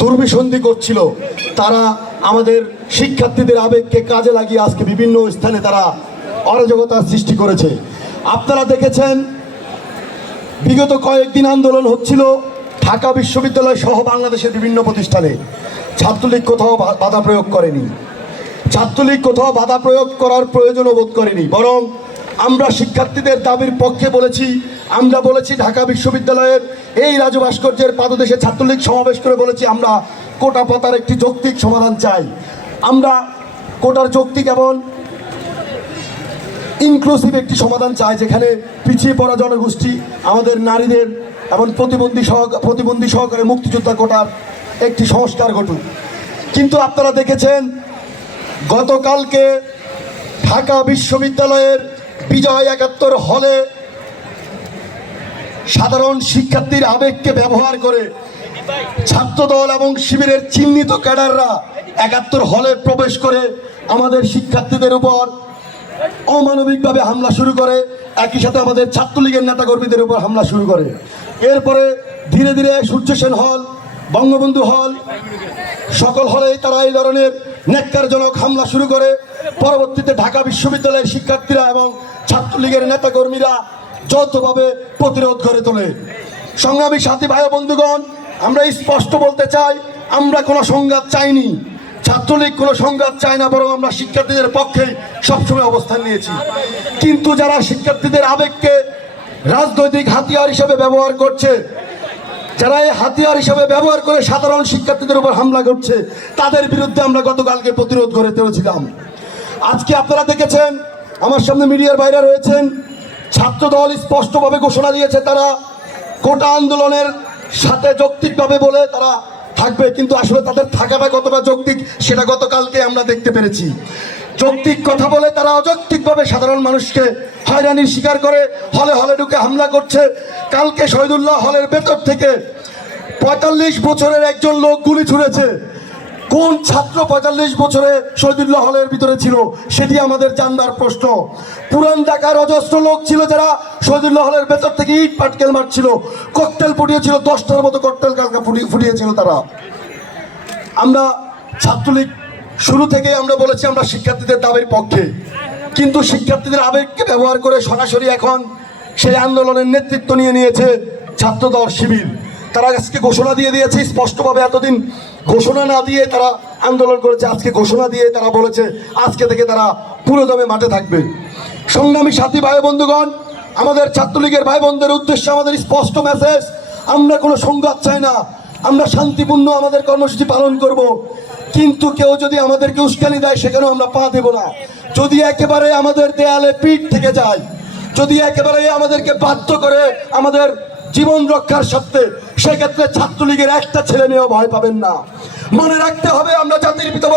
দুর্বিসন্ধি করছিল। তারা আমাদের শিক্ষার্থীদের আবেগকে কাজে লাগিয়ে আজকে বিভিন্ন স্থানে তারা অরাজকতার সৃষ্টি করেছে। আপনারা দেখেছেন, বিগত কয়েকদিন আন্দোলন হচ্ছিল ঢাকা বিশ্ববিদ্যালয় সহ বাংলাদেশের বিভিন্ন প্রতিষ্ঠানে। ছাত্রলীগ কোথাও বাধা প্রয়োগ করেনি। ছাত্রলীগ কোথাও বাধা প্রয়োগ করার প্রয়োজনও বোধ করেনি, বরং আমরা শিক্ষার্থীদের দাবির পক্ষে বলেছি, আমরা বলেছি ঢাকা বিশ্ববিদ্যালয়ের এই রাজু ভাস্কর্যের পাদদেশে ছাত্রলীগ সমাবেশ করে বলেছি, আমরা কোটা পাতার একটি যৌক্তিক সমাধান চাই। আমরা কোটার যৌক্তিক এবং ইনক্লুসিভ একটি সমাধান চাই, যেখানে পিছিয়ে পড়া জনগোষ্ঠী, আমাদের নারীদের এবং প্রতিবন্ধী সহ, প্রতিবন্ধী সহকারে মুক্তিযোদ্ধা কোটার একটি সংস্কার ঘটুক। কিন্তু আপনারা দেখেছেন, গতকালকে ঢাকা বিশ্ববিদ্যালয়ের বিজয় একাত্তর হলে সাধারণ শিক্ষার্থীর আবেগকে ব্যবহার করে ছাত্রদল এবং শিবিরের চিহ্নিত ক্যাডাররা একাত্তর হলে প্রবেশ করে আমাদের শিক্ষার্থীদের উপর অমানবিকভাবে হামলা শুরু করে। একই সাথে আমাদের ছাত্রলীগের নেতাকর্মীদের উপর হামলা শুরু করে। এরপরে ধীরে ধীরে সূর্যসেন হল, বঙ্গবন্ধু হল, সকল হলে তারা এই ধরনের ন্যাক্কারজনক হামলা শুরু করে। পরবর্তীতে ঢাকা বিশ্ববিদ্যালয়ের শিক্ষার্থীরা এবং ছাত্রলীগের নেতাকর্মীরা যৌথভাবে প্রতিরোধ করে তোলে। সংগ্রামী সাথী ভাই বন্ধুগণ, আমরা স্পষ্ট বলতে চাই, আমরা কোনো সংঘাত চাইনি। ছাত্রলীগ কোনো সংঘাত চায় না, বরং আমরা শিক্ষার্থীদের পক্ষে সবসময় অবস্থান নিয়েছি। কিন্তু যারা শিক্ষার্থীদের আবেগকে রাজনৈতিক হাতিয়ার হিসেবে ব্যবহার করছে, যারা এই হাতিয়ার হিসেবে ব্যবহার করে সাধারণ শিক্ষার্থীদের উপর হামলা করছে, তাদের বিরুদ্ধে আমরা গতকালকে প্রতিরোধ করে তুলেছিলাম। আজকে আপনারা দেখেছেন আমার সামনে মিডিয়ার বাইরে রয়েছেন ছাত্র দল স্পষ্টভাবে ঘোষণা দিয়েছে, তারা কোটা আন্দোলনের সাথে যৌক্তিকভাবে বলে তারা থাকবে, কিন্তু আসলে তাদের থাকাটা কতটা যৌক্তিক সেটা গতকালকে আমরা দেখতে পেরেছি। যৌক্তিক কথা বলে তারা অযৌক্তিকভাবে সাধারণ মানুষকে হয়রানির শিকার করে, হলে হলে ঢুকে হামলা করছে। কালকে শহীদুল্লাহ হলের ভেতর থেকে পঁয়তাল্লিশ বছরের একজন লোক গুলি ছুঁড়েছে। কোন ছাত্র পঁয়তাল্লিশ বছরে শহীদুল্লাহ হলের ভিতরে ছিল সেটি আমাদের জানবার প্রশ্ন। পুরান ঢাকার অজস্র লোক ছিল যারা শহীদুল্লাহ হলের ভেতর থেকে ইট পাটকেল মারছিল। ককটেল ফুটিয়েছিল, দশটার মতো ককটেল কালকা ফুটিয়ে ফুটিয়েছিল তারা। আমরা ছাত্রলীগ শুরু থেকে আমরা বলেছি আমরা শিক্ষার্থীদের দাবির পক্ষে। কিন্তু শিক্ষার্থীদের আবেগকে ব্যবহার করে সরাসরি এখন সেই আন্দোলনের নেতৃত্ব নিয়ে নিয়েছে ছাত্রদল শিবির। তারা আজকে ঘোষণা দিয়ে দিয়েছে, স্পষ্টভাবে এতদিন ঘোষণা না দিয়ে তারা আন্দোলন করেছে, আজকে ঘোষণা দিয়ে তারা বলেছে, আজকে থেকে তারা পুরোদমে মাঠে থাকবে। সংগ্রামী সাথী ভাই বন্ধুগণ, আমাদের ছাত্রলীগের ভাই বোনদের উদ্দেশ্যে আমাদের স্পষ্ট মেসেজ আমরা কোনো সংঘাত চাই না, আমরা শান্তিপূর্ণ আমাদের কর্মসূচি পালন করব, কিন্তু কেউ যদি আমাদেরকে উস্কানি দেয়, সেখানেও আমরা পা দেব না। যদি একেবারে আমাদের দেয়ালে পিঠ থেকে যায়, যদি একেবারে আমাদেরকে বাধ্য করে আমাদের জীবন রক্ষার সত্ত্বে সেক্ষেত্রে ছাত্রলীগের একটা ছেলে মেয়েও ভয় পাবেন না। মনে রাখতে হবে আমরা জাতির পিতা